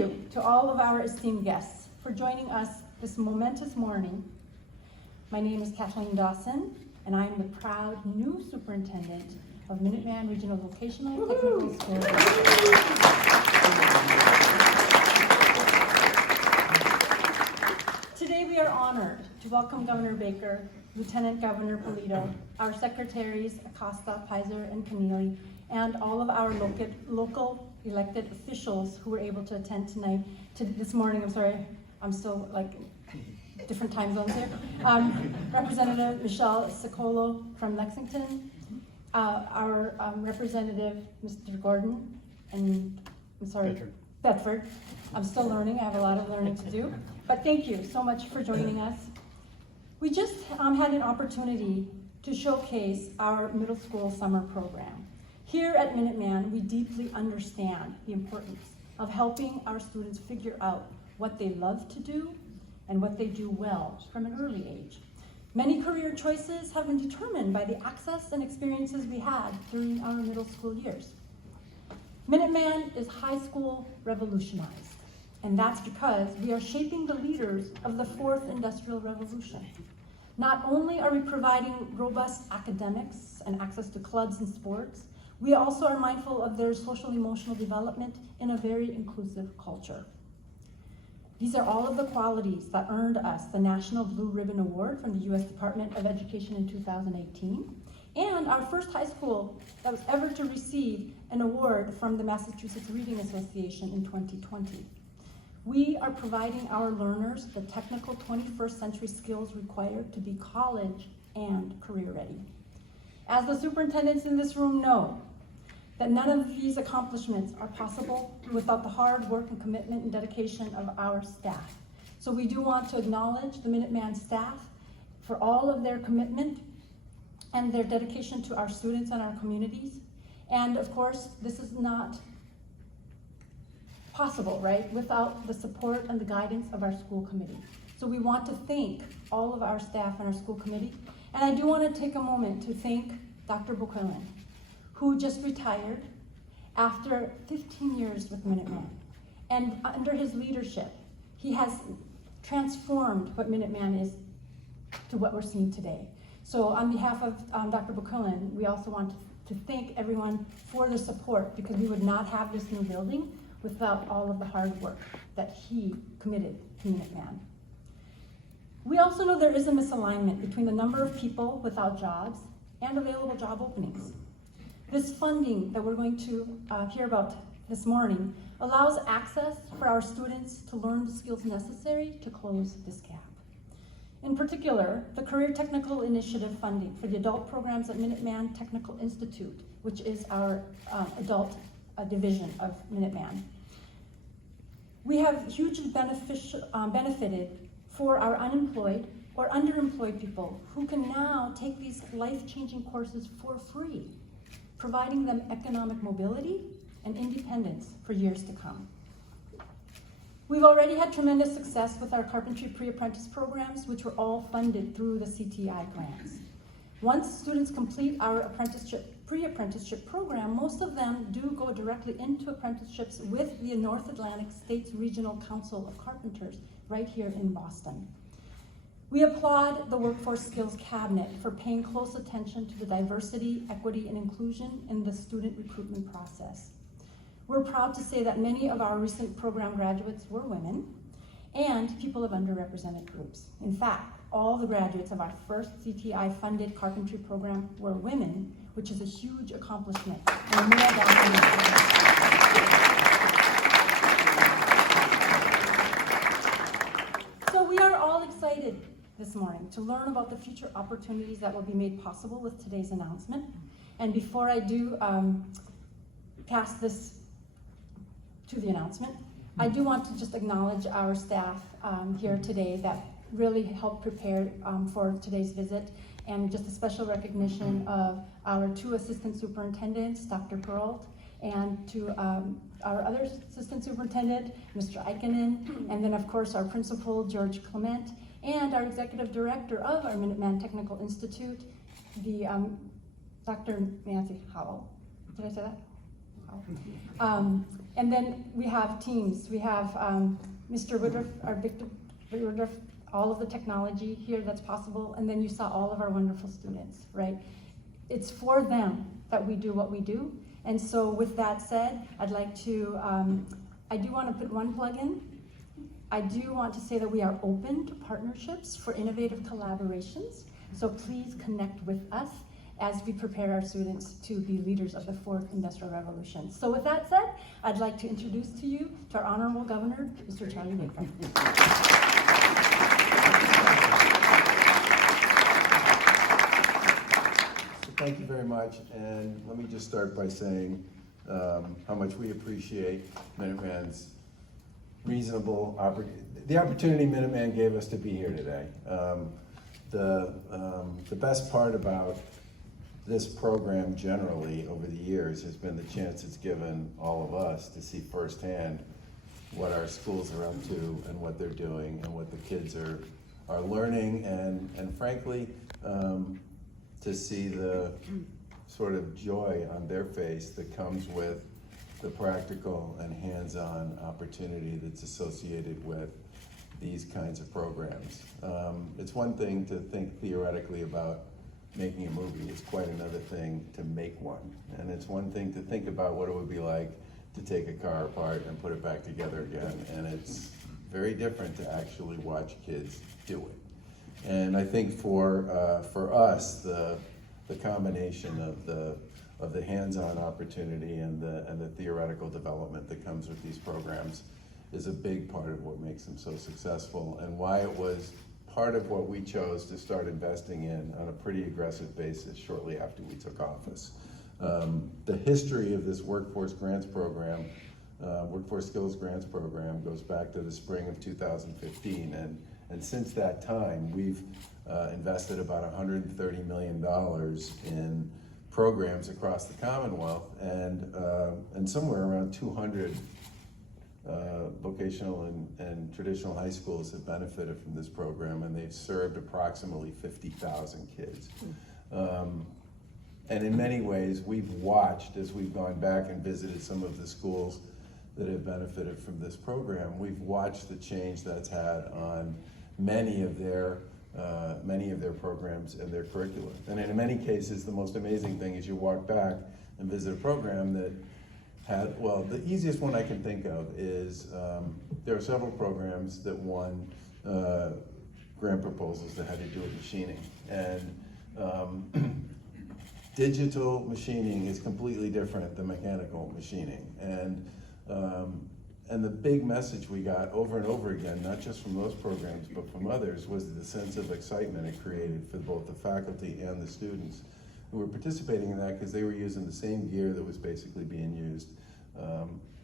you to all of our esteemed guests for joining us this momentous morning. My name is Kathleen Dawson, and I am the proud new superintendent of Minuteman Regional Vocational and Technical School. Today we are honored to welcome Governor Baker, Lieutenant Governor Polito, our secretaries Acosta, Pizer, and Keneally, and all of our local elected officials who were able to attend tonight, this morning. I'm sorry, I'm still like different time zones here. Representative Michelle Sicolo from Lexington, our representative Mr. Gordon, and I'm sorry, Bedford. I'm still learning, I have a lot of learning to do, but thank you so much for joining us. We just had an opportunity to showcase our middle school summer program. Here at Minuteman, we deeply understand the importance of helping our students figure out what they love to do and what they do well from an early age. Many career choices have been determined by the access and experiences we had during our middle school years. Minuteman is high school revolutionized, and that's because we are shaping the leaders of the fourth industrial revolution. Not only are we providing robust academics and access to clubs and sports, we also are mindful of their social-emotional development in a very inclusive culture. These are all of the qualities that earned us the National Blue Ribbon Award from the U.S. Department of Education in 2018, and our first high school that was ever to receive an award from the Massachusetts Reading Association in 2020. We are providing our learners the technical 21st century skills required to be college and career ready. As the superintendents in this room know, that none of these accomplishments are possible without the hard work and commitment and dedication of our staff. So we do want to acknowledge the Minuteman staff for all of their commitment and their dedication to our students and our communities. And of course, this is not possible, right, without the support and the guidance of our school committee. So we want to thank all of our staff and our school committee. And I do want to take a moment to thank Dr. Buchanan, who just retired after 15 years with Minuteman. And under his leadership, he has transformed what Minuteman is to what we're seeing today. So on behalf of Dr. Buchanan, we also want to thank everyone for the support, because we would not have this new building without all of the hard work that he committed to Minuteman. We also know there is a misalignment between the number of people without jobs and available job openings. This funding that we're going to hear about this morning allows access for our students to learn the skills necessary to close this gap. In particular, the Career Technical Initiative funding for the adult programs at Minuteman Technical Institute, which is our adult division of Minuteman. We have hugely benefited for our unemployed or underemployed people who can now take these life-changing courses for free, providing them economic mobility and independence for years to come. We've already had tremendous success with our carpentry pre-apprentice programs, which were all funded through the CTI grants. Once students complete our pre-apprenticeship program, most of them do go directly into apprenticeships with the North Atlantic States Regional Council of Carpenters right here in Boston. We applaud the Workforce Skills Cabinet for paying close attention to the diversity, equity, and inclusion in the student recruitment process. We're proud to say that many of our recent program graduates were women and people of underrepresented groups. In fact, all the graduates of our first CTI-funded carpentry program were women, which is a huge accomplishment and a male-dominated program. So we are all excited this morning to learn about the future opportunities that will be made possible with today's announcement. And before I do pass this to the announcement, I do want to just acknowledge our staff here today that really helped prepare for today's visit, and just a special recognition of our two assistant superintendents, Dr. Peralt, and to our other assistant superintendent, Mr. Aikinen, and then of course our principal, George Clement, and our executive director of our Minuteman Technical Institute, the Dr. Nancy Howell. Did I say that? Wow. And then we have teams. We have Mr. Woodruff, our Victor Woodruff, all of the technology here that's possible, and then you saw all of our wonderful students, right? It's for them that we do what we do. And so with that said, I'd like to, I do want to put one plug in. I do want to say that we are open to partnerships for innovative collaborations. So please connect with us as we prepare our students to be leaders of the fourth industrial revolution. So with that said, I'd like to introduce to you to our Honorable Governor, Mr. Charlie Baker. Thank you very much, and let me just start by saying how much we appreciate Minuteman's reasonable the opportunity Minuteman gave us to be here today. The best part about this program generally over the years has been the chance it's given all of us to see firsthand what our schools are up to and what they're doing and what the kids are learning, and frankly, to see the sort of joy on their face that comes with the practical and hands-on opportunity that's associated with these kinds of programs. It's one thing to think theoretically about making a movie. It's quite another thing to make one. And it's one thing to think about what it would be like to take a car apart and put it back together again. And it's very different to actually watch kids do it. And I think for us, the combination of the hands-on opportunity and the theoretical development that comes with these programs is a big part of what makes them so successful, and why it was part of what we chose to start investing in on a pretty aggressive basis shortly after we took office. The history of this workforce grants program, workforce skills grants program, goes back to the spring of 2015, and since that time we've invested about $130 million in programs across the Commonwealth, and somewhere around 200 vocational and traditional high schools have benefited from this program, and they've served approximately 50,000 kids. And in many ways, we've watched, as we've gone back and visited some of the schools that have benefited from this program, we've watched the change that's had on many of their programs and their curriculum. And in many cases, the most amazing thing is you walk back and visit a program that had, well, the easiest one I can think of is there are several programs that won grant proposals that had to do with machining. And digital machining is completely different than mechanical machining. And the big message we got over and over again, not just from those programs, but from others, was the sense of excitement it created for both the faculty and the students who were participating in that, because they were using the same gear that was basically being used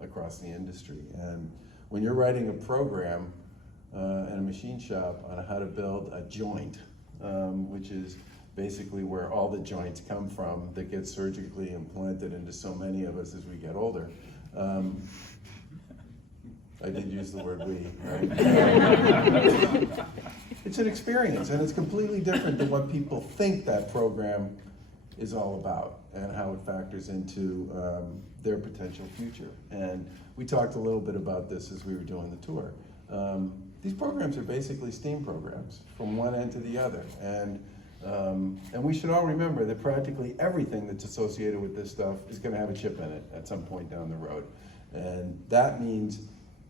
across the industry. And when you're writing a program in a machine shop on how to build a joint, which is basically where all the joints come from that get surgically implanted into so many of us as we get older, I did use the word we, right? It's an experience, and it's completely different than what people think that program is all about and how it factors into their potential future. And we talked a little bit about this as we were doing the tour. These programs are basically STEAM programs from one end to the other. And we should all remember that practically everything that's associated with this stuff is going to have a chip in it at some point down the road. And that means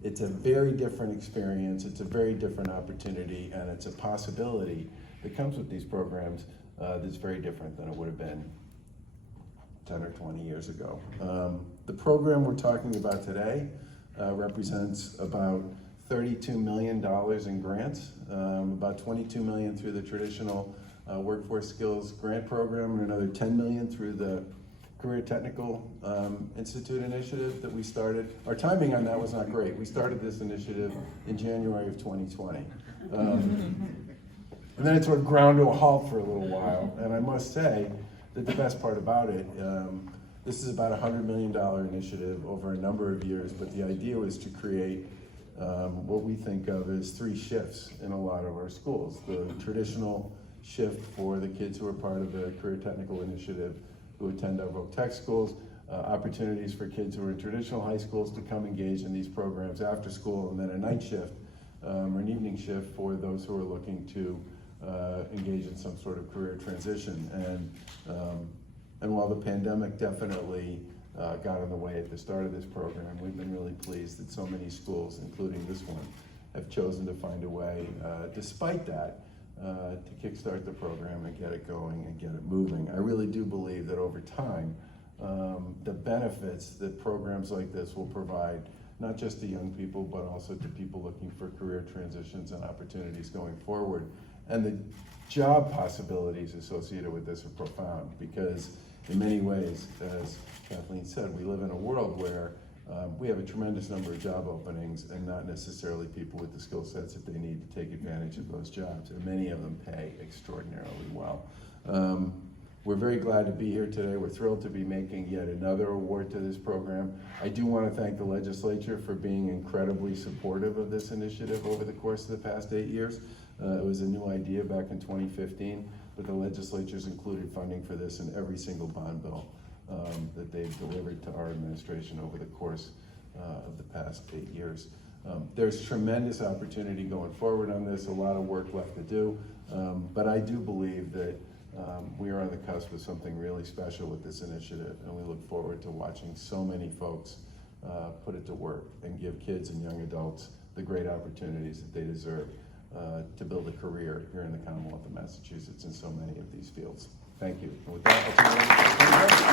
it's a very different experience, it's a very different opportunity, and it's a possibility that comes with these programs that's very different than it would have been 10 or 20 years ago. The program we're talking about today represents about $32 million in grants, about $22 million through the traditional workforce skills grant program, and another $10 million through the Career Technical Institute initiative that we started. Our timing on that was not great. We started this initiative in January of 2020. And then it sort of ground to a halt for a little while. And I must say that the best part about it, this is about a $100 million initiative over a number of years, but the idea was to create what we think of as 3 shifts in a lot of our schools. The traditional shift for the kids who are part of the Career Technical Initiative who attend our Voc Tech schools, opportunities for kids who are in traditional high schools to come engage in these programs after school, and then a night shift or an evening shift for those who are looking to engage in some sort of career transition. And while the pandemic definitely got in the way at the start of this program, we've been really pleased that so many schools, including this one, have chosen to find a way, despite that, to kickstart the program and get it going and get it moving. I really do believe that over time, the benefits that programs like this will provide, not just to young people, but also to people looking for career transitions and opportunities going forward. And the job possibilities associated with this are profound, because in many ways, as Kathleen said, we live in a world where we have a tremendous number of job openings and not necessarily people with the skill sets that they need to take advantage of those jobs, and many of them pay extraordinarily well. We're very glad to be here today. We're thrilled to be making yet another award to this program. I do want to thank the legislature for being incredibly supportive of this initiative over the course of the past 8 years. It was a new idea back in 2015, but the legislature's included funding for this in every single bond bill that they've delivered to our administration over the course of the past 8 years. There's tremendous opportunity going forward on this, a lot of work left to do, but I do believe that we are on the cusp of something really special with this initiative, and we look forward to watching so many folks put it to work and give kids and young adults the great opportunities that they deserve to build a career here in the Commonwealth of Massachusetts in so many of these fields. Thank you. And with that, I'll turn it over to